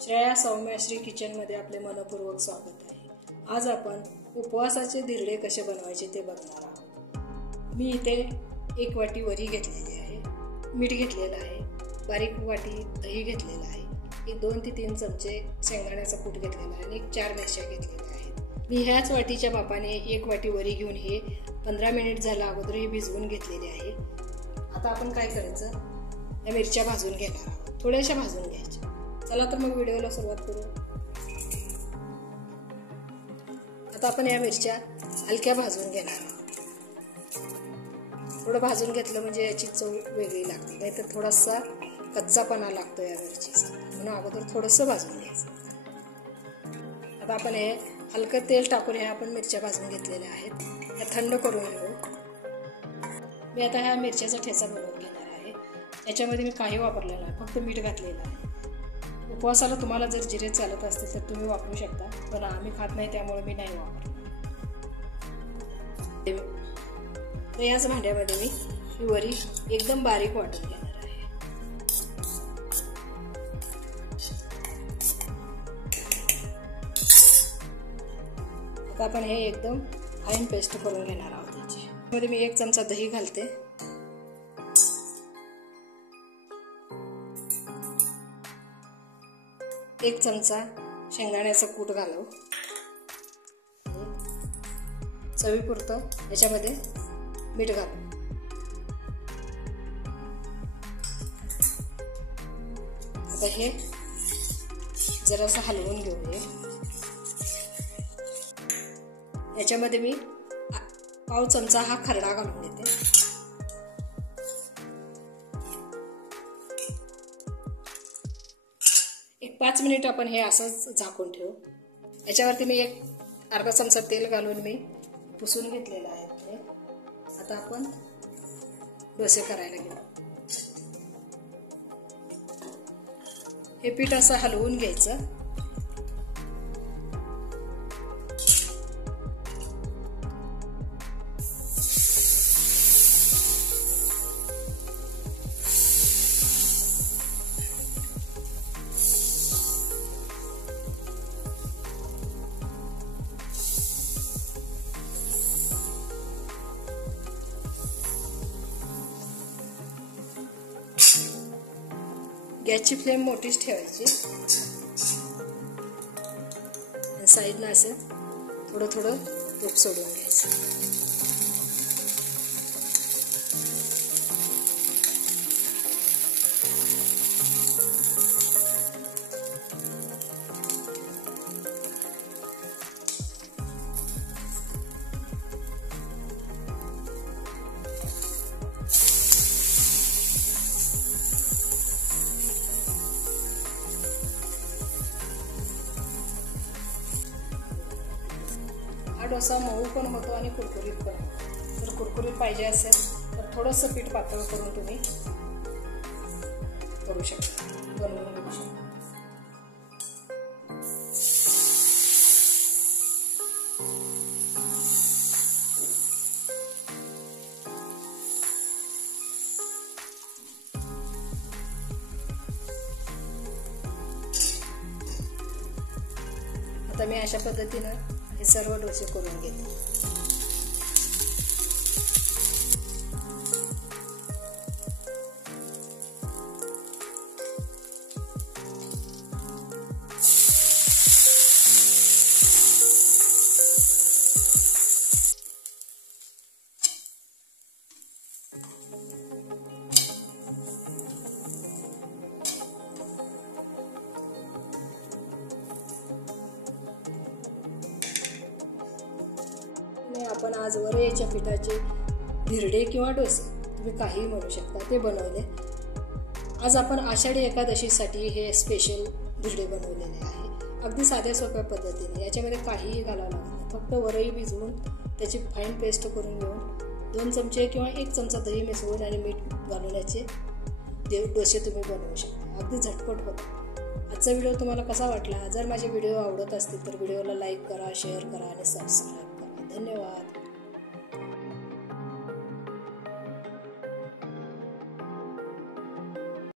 श्रेया सौम्यश्री किचनमध्ये आपले मनपूर्वक स्वागत आहे। आज आपण उपवासाचे धिरडे कसे बनवायचे ते बघणार आहोत। मी इथे 1 वाटी वरी घेतलेली आहे, मीठ घेतलेलं आहे, बारीक वाटी दही घेतलेलं आहे, 2 ते 3 चमचे शेंगदाण्याचा कूट घेतलेला आहे आणि 4 मिरच्या घेतलेल्या आहेत। मी ह्याच वाटीच्या मापाने 1 वाटी वरी घेऊन हे 15 मिनिट झाला अगोदर हे भिजवून घेतलेले आहे। आता आपण काय करायचं, या मिरच्या भाजून घेणार आहोत, थोड्याशा भाजून घ्यायच्या। चला तर मग व्हिडिओला सुरुवात करू। आता आपण या मिरच्या हलक्या भाजून घेणार आहोत। थोडं भाजून घेतलं म्हणजे याची चव वेगळी लागते, नाहीतर थोडासा कच्चापणा लागतो या मिरचीचा, म्हणून अगोदर थोडंसं भाजून घ्यायचं। आता आपण हे हलकं तेल टाकून हे आपण मिरच्या भाजून घेतलेल्या आहेत, या थंड करून घेऊ। मी आता ह्या मिरच्याचा ठेचा बनवून घेणार आहे। याच्यामध्ये मी काही वापरलेलं नाही, फक्त मीठ घातलेलं आहे। उपवासाला तुम्हाला जर जिरे चालत असतील तर तुम्ही वापरू शकता, पण आम्ही खात नाही त्यामुळे मी नाही वापरत। तर याच भांड्यामध्ये मी ही वरी एकदम बारीक वाटून घेणार आहे। आता आपण हे एकदम फाईन पेस्ट करून घेणार आहोत। याच्यामध्ये मी 1 चमचा दही घालते, 1 चमचा शेंगदाण्याचा कूट घालू, चवीपुरतं याच्यामध्ये मीठ घालू। आता हे जरासं हलवून घेऊ। याच्यामध्ये मी पाव चमचा हा खरडा घालून देते। एक 5 मिनिट आपण हे असंच झाकून ठेवू। याच्यावरती मी अर्धा चमचा तेल घालून मी पुसून घेतलेलं आहे ते। आता आपण डोसे करायला घेऊ। हे पीठ असं हलवून घ्यायचं। गॅसची फ्लेम मोठीच ठेवायची आणि साईडला असं थोडं थोडं तूप सोडून घ्यायचं। हा डोसा मऊ पण होतो आणि कुरकुरीत पण होतो। जर कुरकुरीत पाहिजे असेल तर थोडंसं पीठ पातळ करून तुम्ही करू शकता, बनवून घेऊ शकता। आता मी अशा पद्धतीनं हे सर्व डोसे करून घेते। आपण आज वरईच्या पिठाचे धिरडे किंवा डोसे तुम्ही काहीही म्हणू शकता ते बनवले। आज आपण आषाढी एकादशीसाठी हे स्पेशल धिरडे बनवलेले आहे, अगदी साध्या सोप्या पद्धतीने। याच्यामध्ये काहीही घालावं लागत नाही, फक्त वरई भिजवून त्याची फाईन पेस्ट करून घेऊन 2 चमचे किंवा 1 चमचा दही मिसळून आणि मीठ घालून याचे डोसे तुम्ही बनवू शकता, अगदी झटपट होतात। आजचा व्हिडिओ तुम्हाला कसा वाटला? जर माझे व्हिडिओ आवडत असतील तर व्हिडिओला लाईक करा, शेअर करा आणि सबस्क्राईब करा। धन्यवाद।